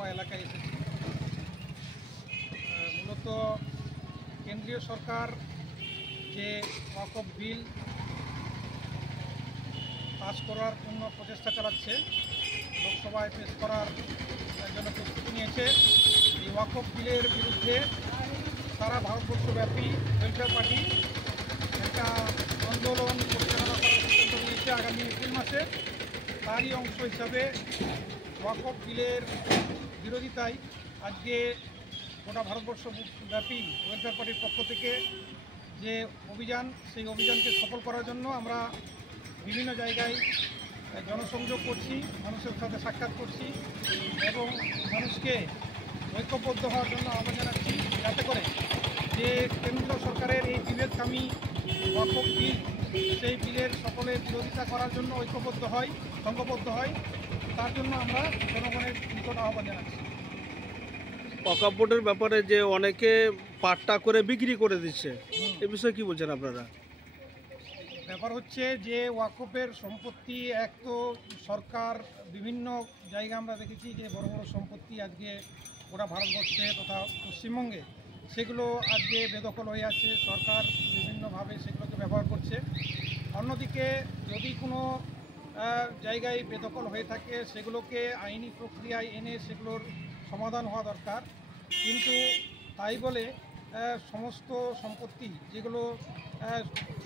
বিধানসভা এলাকায় এসেছি। মূলত কেন্দ্রীয় সরকার যে ওয়াকফ বিল পাস করার জন্য প্রচেষ্টা চালাচ্ছে, লোকসভায় পেশ করার জন্য প্রস্তুতি নিয়েছে, এই ওয়াকফ বিলের বিরুদ্ধে সারা ভারতবর্ষব্যাপী ওয়েলফেয়ার পার্টি একটা আন্দোলন পরিচালনা করার সিদ্ধান্ত নিয়েছে আগামী এপ্রিল মাসে। তারই অংশ হিসাবে ওয়াকফ বিলের বিরোধিতায় আজকে গোটা ভারতবর্ষব্যাপী ওয়েলফেয়ার পার্টির পক্ষ থেকে যে অভিযান, সেই অভিযানকে সফল করার জন্য আমরা বিভিন্ন জায়গায় জনসংযোগ করছি, মানুষের সাথে সাক্ষাৎ করছি এবং মানুষকে ঐক্যবদ্ধ হওয়ার জন্য আহ্বান জানাচ্ছি, যাতে করে যে কেন্দ্র সরকারের এই বিভেদকামী ওয়াকফ বিল, সেই বিলের সকলের বিরোধিতা করার জন্য ঐক্যবদ্ধ হয়, সংঘবদ্ধ হয়। তার জন্য আমরা জনগণের নিকট আহ্বান জানাচ্ছি। ওয়াকফ বোর্ডের ব্যাপারে যে অনেকে পাট্টা করে বিক্রি করে দিচ্ছে, এ বিষয়ে কি বলছেন আপনারা? ব্যাপার হচ্ছে যে ওয়াকফের সম্পত্তি এক তো সরকার বিভিন্ন জায়গা আমরা দেখেছি যে বড় বড় সম্পত্তি আজকে গোটা ভারতবর্ষে তথা পশ্চিমবঙ্গে সেগুলো আজকে বেদখল হয়ে আছে। সরকার বিভিন্নভাবে সেগুলোকে ব্যবহার করছে। অন্যদিকে যদি কোনো জায়গায় বেদখল হয়ে থাকে সেগুলোকে আইনি প্রক্রিয়ায় এনে সেগুলোর সমাধান হওয়া দরকার। কিন্তু তাই বলে সমস্ত সম্পত্তি যেগুলো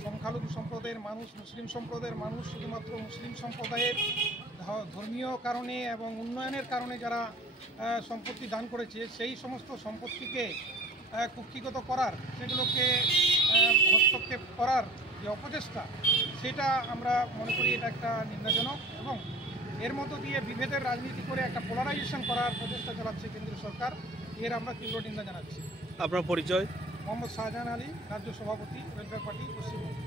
সংখ্যালঘু সম্প্রদায়ের মানুষ, মুসলিম সম্প্রদায়ের মানুষ, শুধুমাত্র মুসলিম সম্প্রদায়ের ধর্মীয় কারণে এবং উন্নয়নের কারণে যারা সম্পত্তি দান করেছে, সেই সমস্ত সম্পত্তিকে কুক্ষিগত করার, সেগুলোকে হস্তক্ষেপ করার যে অপচেষ্টা, সেটা আমরা মনে করি এটা একটা নিন্দাজনক এবং এর মধ্য দিয়ে বিভেদের রাজনীতি করে একটা পোলারাইজেশন করার প্রচেষ্টা চালাচ্ছে কেন্দ্রীয় সরকার। এর আমরা তীব্র নিন্দা জানাচ্ছি। আপনার পরিচয়? মোহাম্মদ শাহজাহান আলী, রাজ্য সভাপতি, ওয়েলফেয়ার পার্টি, পশ্চিমবঙ্গ।